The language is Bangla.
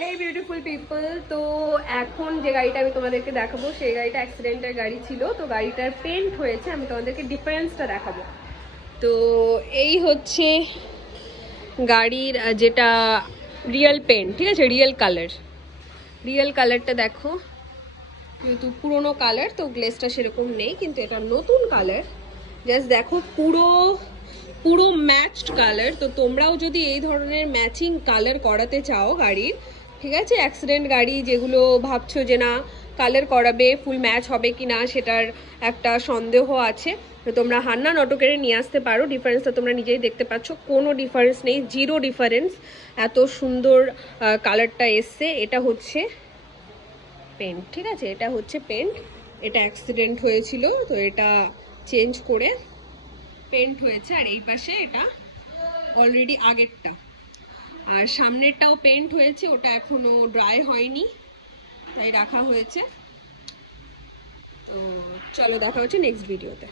হেই বিউটিফুল পিপল, তো এখন যে গাড়িটা আমি তোমাদেরকে দেখাবো সেই গাড়িটা অ্যাক্সিডেন্টের গাড়ি ছিল। তো গাড়িটার পেন্ট হয়েছে, আমি তোমাদেরকে ডিফারেন্সটা দেখাবো। তো এই হচ্ছে গাড়ির যেটা রিয়েল পেন্ট, ঠিক আছে, রিয়েল কালারটা দেখো। যেহেতু পুরোনো কালার তো গ্লেসটা সেরকম নেই, কিন্তু এটা নতুন কালার। জাস্ট দেখো, পুরো পুরো ম্যাচড কালার। তো তোমরাও যদি এই ধরনের ম্যাচিং কালার করাতে চাও গাড়ির, ঠিক আছে, অ্যাক্সিডেন্ট গাড়ি যেগুলো ভাবছো যে না কালার করাবে ফুল ম্যাচ হবে কি না সেটার একটা সন্দেহ আছে, তো তোমরা হান্নান অটোকেরে নিয়ে আসতে পারো। ডিফারেন্সটা তোমরা নিজেই দেখতে পাচ্ছ, কোনো ডিফারেন্স নেই, জিরো ডিফারেন্স। এত সুন্দর কালারটা এসছে। এটা হচ্ছে পেন্ট, ঠিক আছে, এটা হচ্ছে পেন্ট। এটা অ্যাক্সিডেন্ট হয়েছিল তো এটা চেঞ্জ করে পেন্ট হয়েছে। আর এই পাশে এটা অলরেডি আগেরটা, আর সামনেরটাও পেন্ট হয়েছে, ওটা এখনো ড্রাই হয়নি তাই রাখা হয়েছে। তো চলো দেখা হচ্ছে নেক্সট ভিডিওতে।